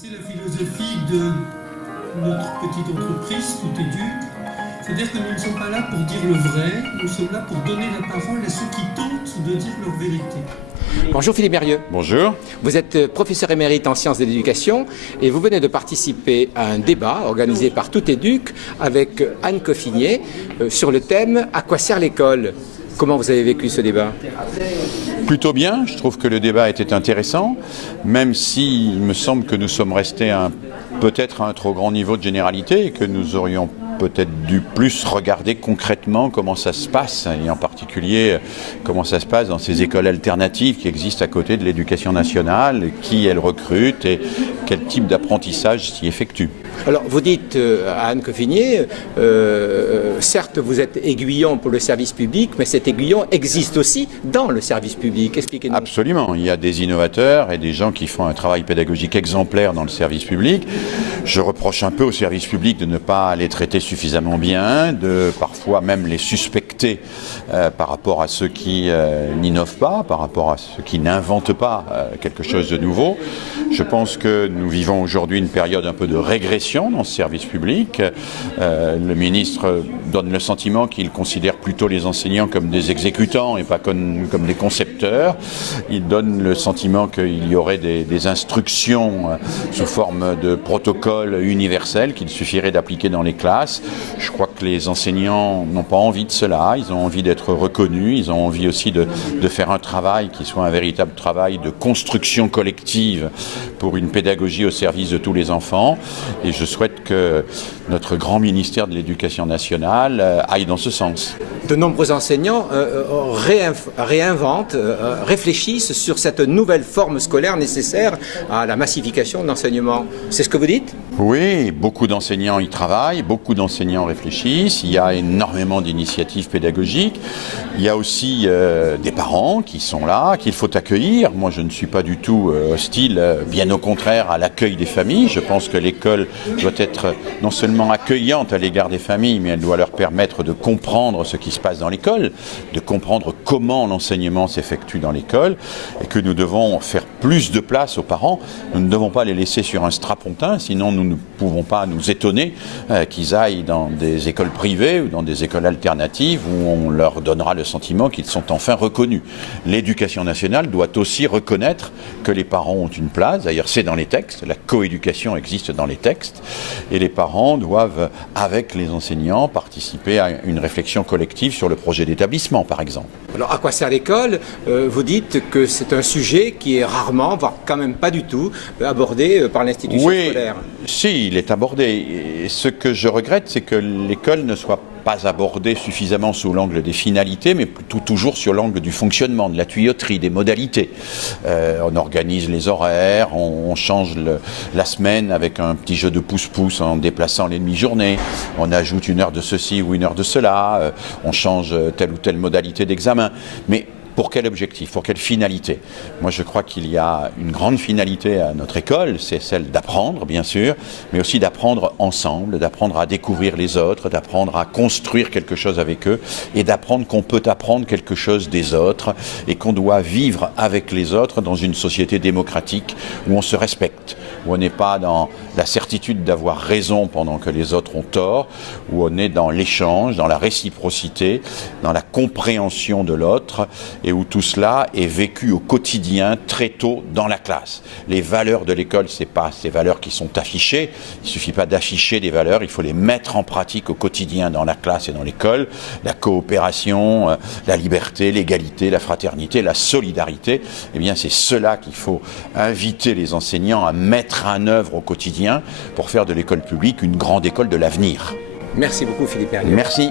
C'est la philosophie de notre petite entreprise, Tout Éduque. C'est-à-dire que nous ne sommes pas là pour dire le vrai, nous sommes là pour donner la parole à ceux qui tentent de dire leur vérité. Bonjour Philippe Mérieux. Bonjour. Vous êtes professeur émérite en sciences de l'éducation et vous venez de participer à un débat organisé par Tout Éduque avec Anne Coffinier sur le thème « À quoi sert l'école ?» Comment vous avez vécu ce débat ? Plutôt bien, je trouve que le débat était intéressant, même s'il me semble que nous sommes restés peut-être à un trop grand niveau de généralité et que nous aurions peut-être dû plus regarder concrètement comment ça se passe, et en particulier comment ça se passe dans ces écoles alternatives qui existent à côté de l'éducation nationale, qui elles recrutent et quel type d'apprentissage s'y effectue. Alors vous dites à Anne Coffinier, certes vous êtes aiguillon pour le service public, mais cet aiguillon existe aussi dans le service public. Expliquez-nous. Absolument, il y a des innovateurs et des gens qui font un travail pédagogique exemplaire dans le service public. Je reproche un peu au service public de ne pas les traiter suffisamment bien, de parfois même les suspecter par rapport à ceux qui n'innovent pas, par rapport à ceux qui n'inventent pas quelque chose de nouveau. Je pense que nous vivons aujourd'hui une période un peu de régression dans ce service public. Le ministre donne le sentiment qu'il considère plutôt les enseignants comme des exécutants et pas comme des concepteurs. Il donne le sentiment qu'il y aurait des instructions sous forme de protocole universel qu'il suffirait d'appliquer dans les classes. Je crois que les enseignants n'ont pas envie de cela, ils ont envie d'être reconnus, ils ont envie aussi de faire un travail qui soit un véritable travail de construction collective pour une pédagogie au service de tous les enfants. Et je souhaite que notre grand ministère de l'Éducation nationale aille dans ce sens. De nombreux enseignants réinventent, réfléchissent sur cette nouvelle forme scolaire nécessaire à la massification de l'enseignement. C'est ce que vous dites ? Oui, beaucoup d'enseignants y travaillent, beaucoup d'enseignants réfléchissent, il y a énormément d'initiatives pédagogiques, il y a aussi des parents qui sont là, qu'il faut accueillir. Moi je ne suis pas du tout hostile, bien au contraire, à l'accueil des familles. Je pense que l'école doit être non seulement accueillante à l'égard des familles, mais elle doit leur permettre de comprendre ce qui se passe dans l'école, de comprendre comment l'enseignement s'effectue dans l'école, et que nous devons faire plus de place aux parents. Nous ne devons pas les laisser sur un strapontin, sinon nous ne pouvons pas nous étonner qu'ils aillent dans des écoles privées ou dans des écoles alternatives où on leur donnera le sentiment qu'ils sont enfin reconnus. L'éducation nationale doit aussi reconnaître que les parents ont une place. D'ailleurs, c'est dans les textes, la coéducation existe dans les textes, et les parents doivent, avec les enseignants, participer à une réflexion collective sur le projet d'établissement, par exemple. Alors, à quoi sert l'école ? Vous dites que c'est un sujet qui est rarement, voire quand même pas du tout, abordé par l'institution scolaire. Si, il est abordé. Et ce que je regrette, c'est que l'école ne soit pas abordée suffisamment sous l'angle des finalités, mais plutôt toujours sur l'angle du fonctionnement, de la tuyauterie, des modalités. On organise les horaires, on change la semaine avec un petit jeu de pouce-pouce en déplaçant les demi-journées, on ajoute une heure de ceci ou une heure de cela, on change telle ou telle modalité d'examen. Mais pour quel objectif ? Pour quelle finalité ? Moi, je crois qu'il y a une grande finalité à notre école, c'est celle d'apprendre, bien sûr, mais aussi d'apprendre ensemble, d'apprendre à découvrir les autres, d'apprendre à construire quelque chose avec eux et d'apprendre qu'on peut apprendre quelque chose des autres et qu'on doit vivre avec les autres dans une société démocratique où on se respecte, où on n'est pas dans la certitude d'avoir raison pendant que les autres ont tort, où on est dans l'échange, dans la réciprocité, dans la compréhension de l'autre, et où tout cela est vécu au quotidien très tôt dans la classe. Les valeurs de l'école, ce n'est pas ces valeurs qui sont affichées, il ne suffit pas d'afficher des valeurs, il faut les mettre en pratique au quotidien dans la classe et dans l'école. La coopération, la liberté, l'égalité, la fraternité, la solidarité, eh bien c'est cela qu'il faut inviter les enseignants à mettre en œuvre au quotidien pour faire de l'école publique une grande école de l'avenir. Merci beaucoup Philippe Mérieux. Merci.